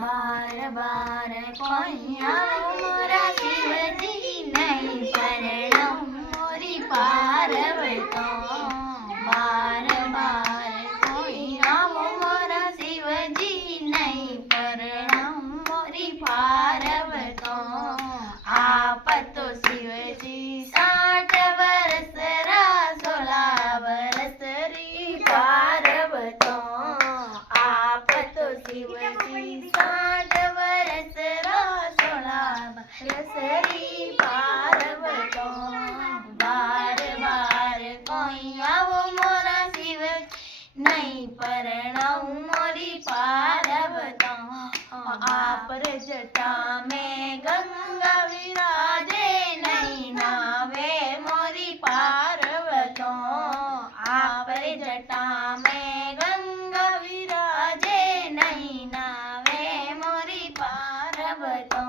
बार बार कोई आओ मोरा शिवजी नहीं शरणम मोरी पार्वतो बार बार कोई आओ मोरा शिवजी नहीं शरणम मोरी पार्वतो आप तो शिवजी 60 वर्ष रा 16 वर्ष री पार्वतो आप तो शिवजी 60 वर्ष रा 16 वर्ष री पार्वतो बार बार कोई आवो मोरा शिवजी नहीं परणाऊ मोरी पार्वतो आप रे जटा में गंगा विराजे नहीं नावे मोरी पार्वतो आप रे जटा में गंगा विराजे नहीं नावे मोरी पार्वतो